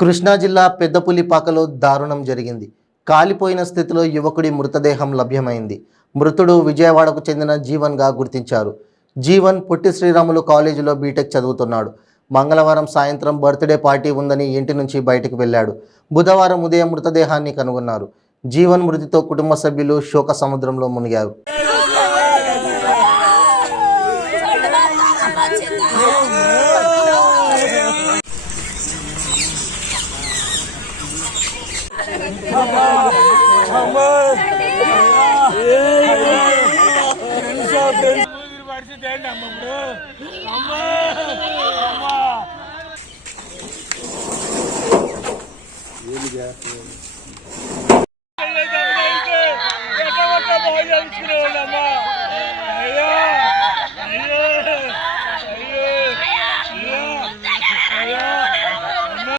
కృష్ణా జిల్లా పెద్దపులిపాకలో దారుణం జరిగింది. కాలిపోయిన స్థితిలో యువకుడి మృతదేహం లభ్యమైంది. మృతుడు విజయవాడకు చెందిన జీవన్గా గుర్తించారు. జీవన్ పొట్టి శ్రీరాములు కాలేజీలో బీటెక్ చదువుతున్నాడు. మంగళవారం సాయంత్రం బర్త్డే పార్టీ ఉందని ఇంటి నుంచి బయటకు వెళ్ళాడు. బుధవారం ఉదయం మృతదేహాన్ని కనుగొన్నారు. జీవన్ మృతితో కుటుంబ సభ్యులు శోక సముద్రంలో మునిగారు.